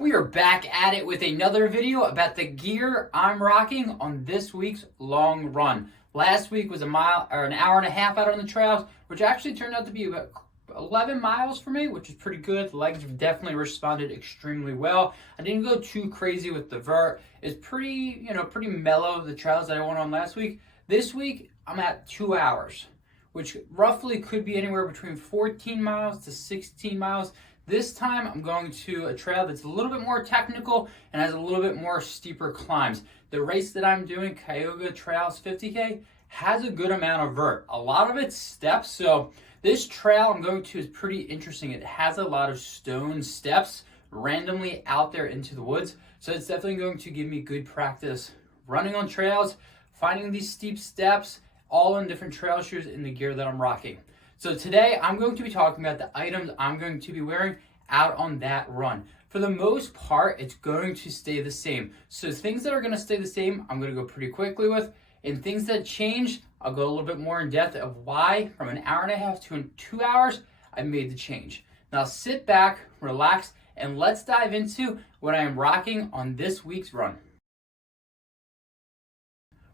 We are back at it with another video about the gear I'm rocking on this week's long run. Last week was an hour and a half out on the trails, which actually turned out to be about 11 miles for me, which is pretty good. The legs definitely responded extremely well. I didn't go too crazy with the vert. It's pretty mellow, the trails that I went on last week. This week, I'm at 2 hours, which roughly could be anywhere between 14 miles to 16 miles. This time, I'm going to a trail that's a little bit more technical and has a little bit more steeper climbs. The race that I'm doing, Cayuga Trail's 50K, has a good amount of vert. A lot of it's steps, so this trail I'm going to is pretty interesting. It has a lot of stone steps randomly out there into the woods, so it's definitely going to give me good practice running on trails, finding these steep steps, all in different trail shoes in the gear that I'm rocking. So today I'm going to be talking about the items I'm going to be wearing out on that run. For the most part, it's going to stay the same. So things that are going to stay the same, I'm going to go pretty quickly with. And things that change, I'll go a little bit more in depth of why from an hour and a half to 2 hours, I made the change. Now sit back, relax, and let's dive into what I am rocking on this week's run.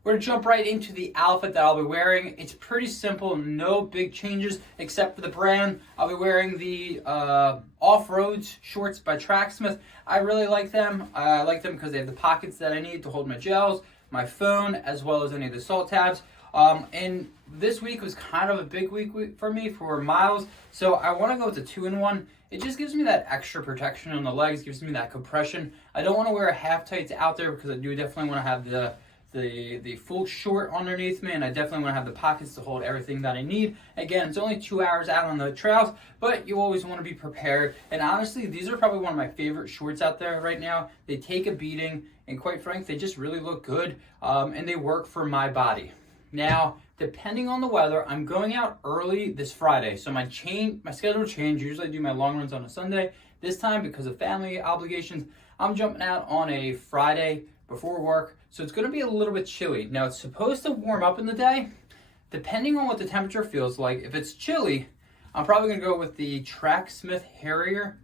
We're going to jump right into the outfit that I'll be wearing. It's pretty simple, no big changes except for the brand. I'll be wearing the off-road shorts by Tracksmith. I really like them. I like them because they have the pockets that I need to hold my gels, my phone, as well as any of the salt tabs. And this week was kind of a big week for me for miles, so I want to go with the 2-in-1. It just gives me that extra protection on the legs, gives me that compression. I don't want to wear half tights out there because I do definitely want to have the full short underneath me, and I definitely want to have the pockets to hold everything that I need. Again, it's only 2 hours out on the trails, but you always want to be prepared. And honestly, these are probably one of my favorite shorts out there right now. They take a beating, and quite frankly, they just really look good, and they work for my body. Now, depending on the weather, I'm going out early this Friday, so my schedule changed. Usually I do my long runs on a Sunday. This time, because of family obligations, I'm jumping out on a Friday before work, so it's going to be a little bit chilly. Now, it's supposed to warm up in the day, depending on what the temperature feels like. If it's chilly, I'm probably going to go with the Tracksmith Harrier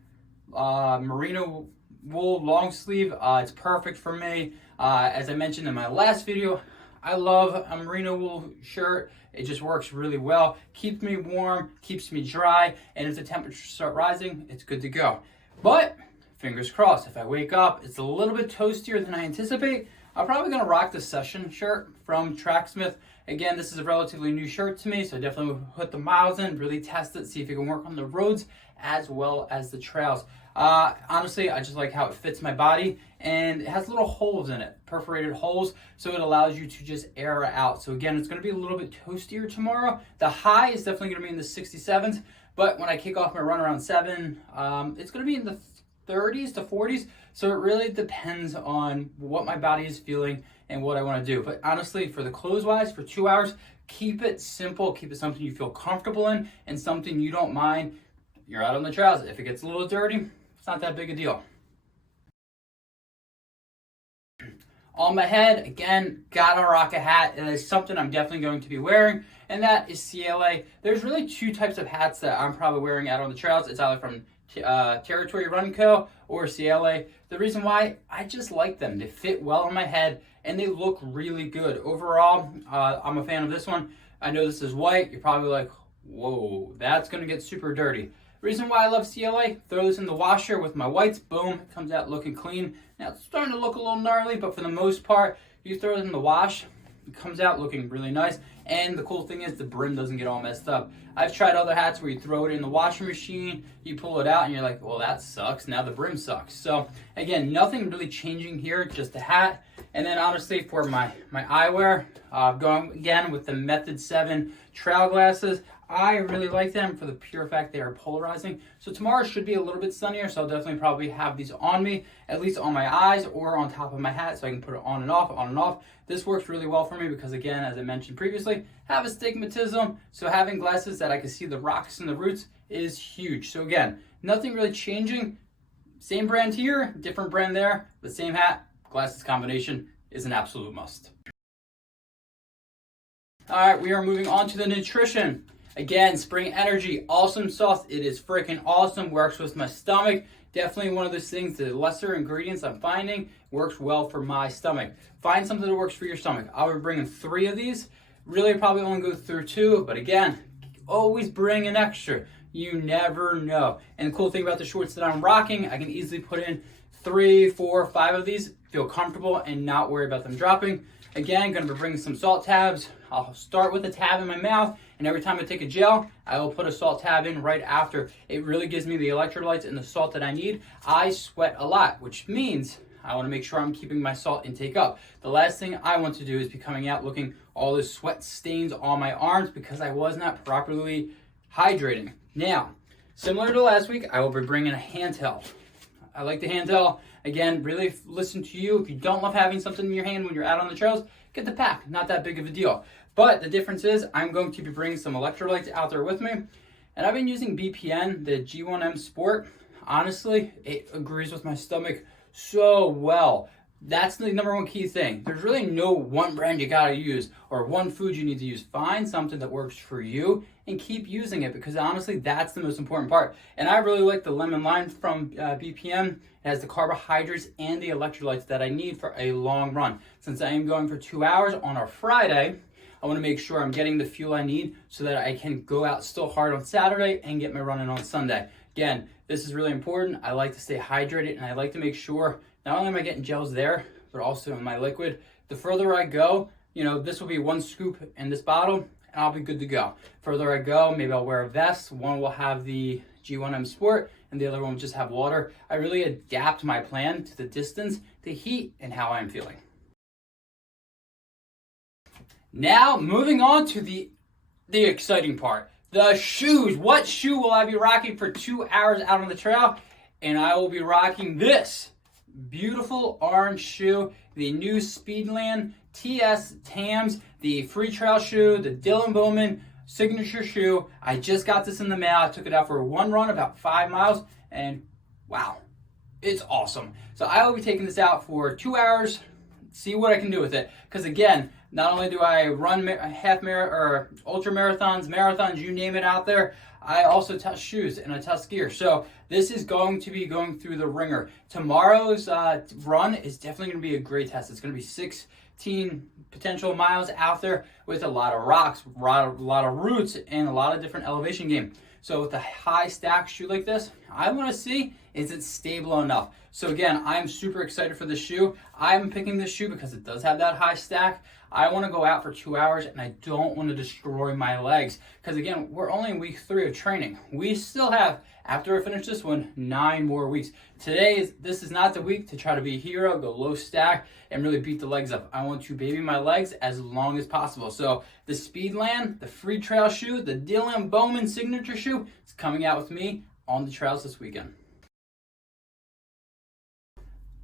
merino wool long sleeve. It's perfect for me. As I mentioned in my last video, I love a merino wool shirt. It just works really well, keeps me warm, keeps me dry, and if the temperatures start rising, it's good to go. But fingers crossed, if I wake up, it's a little bit toastier than I anticipate, I'm probably going to rock the Session shirt from Tracksmith. Again, this is a relatively new shirt to me, so I definitely will put the miles in, really test it, see if it can work on the roads as well as the trails. Honestly, I just like how it fits my body, and it has little holes in it, perforated holes, so it allows you to just air out. So again, it's going to be a little bit toastier tomorrow. The high is definitely going to be in the 67s, but when I kick off my run around 7, it's going to be in the 30s to 40s, so it really depends on what my body is feeling and what I want to do. But honestly, for the clothes wise, for 2 hours, keep it simple, keep it something you feel comfortable in and something you don't mind. You're out on the trails. If it gets a little dirty, it's not that big a deal. On my head, again, gotta rock a hat, and it's something I'm definitely going to be wearing, and that is Ciele. There's really two types of hats that I'm probably wearing out on the trails. It's either from Territory Run Co. or Ciele. The reason why, I just like them. They fit well on my head and they look really good. Overall, I'm a fan of this one. I know this is white. You're probably like, whoa, that's going to get super dirty. Reason why I love Ciele, throw this in the washer with my whites, boom, it comes out looking clean. Now it's starting to look a little gnarly, but for the most part, you throw it in the wash, it comes out looking really nice. And the cool thing is the brim doesn't get all messed up. I've tried other hats where you throw it in the washing machine, you pull it out, and you're like, well, that sucks. Now the brim sucks. So again, nothing really changing here, just a hat. And then honestly, for my eyewear, going again with the Method 7 trail glasses. I really like them for the pure fact they are polarizing. So tomorrow should be a little bit sunnier, so I'll definitely probably have these on me, at least on my eyes or on top of my hat, so I can put it on and off, on and off. This works really well for me because, again, as I mentioned previously, I have astigmatism, so having glasses that I can see the rocks and the roots is huge. So again, nothing really changing. Same brand here, different brand there, the same hat, glasses combination is an absolute must. All right, we are moving on to the nutrition. Again, Spring Energy, awesome sauce. It is freaking awesome. Works with my stomach. Definitely one of those things, the lesser ingredients I'm finding works well for my stomach. Find something that works for your stomach. I'll be bringing 3 of these. Really probably only go through 2, but again, always bring an extra. You never know. And the cool thing about the shorts that I'm rocking, I can easily put in 3, 4, 5 of these, feel comfortable and not worry about them dropping. Again, gonna be bringing some salt tabs. I'll start with a tab in my mouth, and every time I take a gel, I will put a salt tab in right after. It really gives me the electrolytes and the salt that I need. I sweat a lot, which means I want to make sure I'm keeping my salt intake up. The last thing I want to do is be coming out looking all the sweat stains on my arms because I was not properly hydrating. Now, similar to last week, I will be bringing a handheld. I like the handheld. Again, really listen to you. If you don't love having something in your hand when you're out on the trails, get the pack. Not that big of a deal. But the difference is I'm going to be bringing some electrolytes out there with me. And I've been using BPN, the G1M Sport. Honestly, it agrees with my stomach so well. That's the number one key thing. There's really no one brand you gotta use or one food you need to use. Find something that works for you and keep using it, because honestly, that's the most important part. And I really like the lemon lime from BPM. It has the carbohydrates and the electrolytes that I need for a long run. Since I am going for 2 hours on a Friday, I want to make sure I'm getting the fuel I need so that I can go out still hard on Saturday and get my running on Sunday. Again, this is really important. I like to stay hydrated, and I like to make sure not only am I getting gels there, but also in my liquid. The further I go, this will be 1 scoop in this bottle, and I'll be good to go. Further I go, maybe I'll wear a vest. One will have the G1M Sport, and the other one will just have water. I really adapt my plan to the distance, the heat, and how I'm feeling. Now, moving on to the exciting part. The shoes. What shoe will I be rocking for 2 hours out on the trail? And I will be rocking this beautiful orange shoe, the new Speedland TS Tams, the free trail shoe, the Dylan Bowman signature shoe. I just got this in the mail. I took it out for 1 run, about 5 miles, and wow, it's awesome. So I will be taking this out for 2 hours, see what I can do with it. Because again, not only do I run ultra marathons, you name it out there, I also test shoes and I test gear. So this is going to be going through the ringer. Tomorrow's run is definitely going to be a great test. It's going to be 16 potential miles out there with a lot of rocks, a lot of roots, and a lot of different elevation game. So with a high stack shoe like this, I want to see, is it stable enough? So again, I'm super excited for this shoe. I'm picking this shoe because it does have that high stack. I want to go out for 2 hours, and I don't want to destroy my legs. Because again, we're only in week 3 of training. We still have, after I finish this one, 9 more weeks. This is not the week to try to be a hero, go low stack, and really beat the legs up. I want to baby my legs as long as possible. So the Speedland, the free trail shoe, the Dylan Bowman signature shoe is coming out with me on the trails this weekend.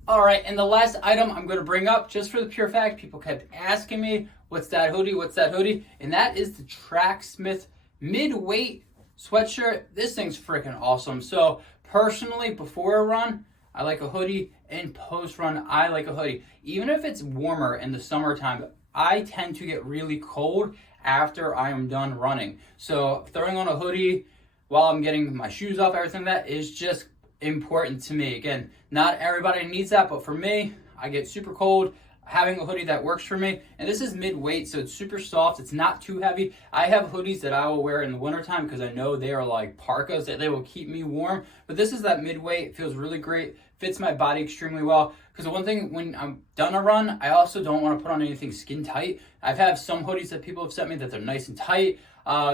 All right, and the last item I'm going to bring up, just for the pure fact, people kept asking me, what's that hoodie? And that is the Tracksmith mid-weight sweatshirt. This thing's freaking awesome. So personally, before a run, I like a hoodie, and post-run, I like a hoodie. Even if it's warmer in the summertime, I tend to get really cold after I am done running. So throwing on a hoodie while I'm getting my shoes off, everything that is just important to me. Again, not everybody needs that, but for me, I get super cold. Having a hoodie that works for me, and this is mid-weight, so it's super soft, it's not too heavy. I have hoodies that I will wear in the wintertime because I know they are like parkas, that they will keep me warm, but this is that mid-weight. It feels really great, fits my body extremely well. Because the one thing, when I'm done a run, I also don't want to put on anything skin tight. I've had some hoodies that people have sent me that they're nice and tight.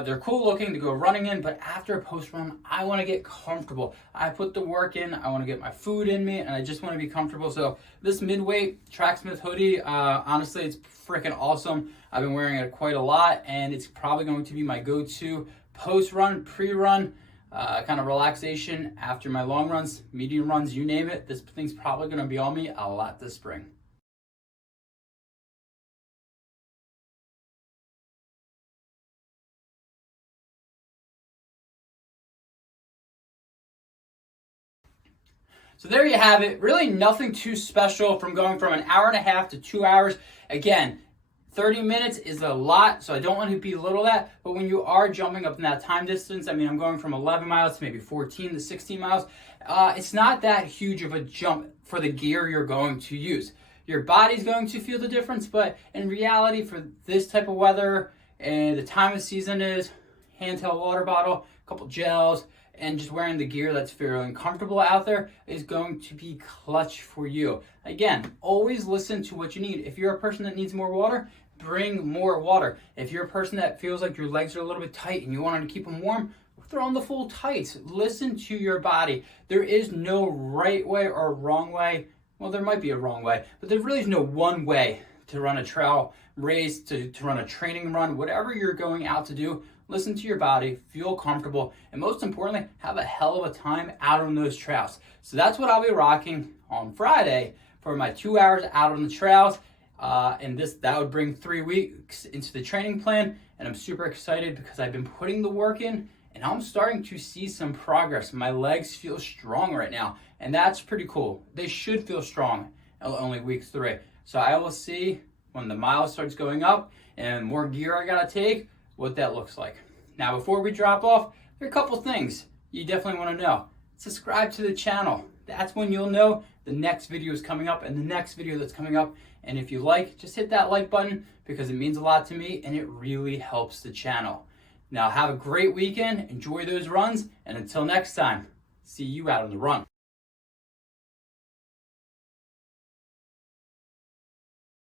They're cool looking to go running in, but after a post run, I want to get comfortable. I put the work in, I want to get my food in me, and I just want to be comfortable. So this mid-weight Tracksmith hoodie, honestly, it's freaking awesome. I've been wearing it quite a lot, and it's probably going to be my go-to post-run, pre-run, kind of relaxation after my long runs, medium runs, you name it. This thing's probably going to be on me a lot this spring. So there you have it. Really nothing too special from going from an hour and a half to 2 hours. Again, 30 minutes is a lot, so I don't want to belittle that, but when you are jumping up in that time distance, I mean, I'm going from 11 miles to maybe 14 to 16 miles, it's not that huge of a jump for the gear you're going to use. Your body's going to feel the difference, but in reality, for this type of weather and the time of season is handheld water bottle, a couple gels, and just wearing the gear that's feeling comfortable out there is going to be clutch for you. Again, always listen to what you need. If you're a person that needs more water, bring more water. If you're a person that feels like your legs are a little bit tight and you want to keep them warm, throw on the full tights. Listen to your body. There is no right way or wrong way. Well, there might be a wrong way, but there really is no one way to run a trail race, to run a training run, whatever you're going out to do. Listen to your body, feel comfortable, and most importantly, have a hell of a time out on those trails. So that's what I'll be rocking on Friday for my 2 hours out on the trails. And that would bring 3 weeks into the training plan. And I'm super excited because I've been putting the work in and I'm starting to see some progress. My legs feel strong right now, and that's pretty cool. They should feel strong only week 3. So I will see when the miles starts going up and more gear I gotta take, what that looks like. Now, before we drop off, there are a couple things you definitely want to know. Subscribe to the channel. That's when you'll know the next video is coming up and the next video that's coming up. And if you like, just hit that like button because it means a lot to me and it really helps the channel. Now, have a great weekend, enjoy those runs, and until next time, see you out on the run.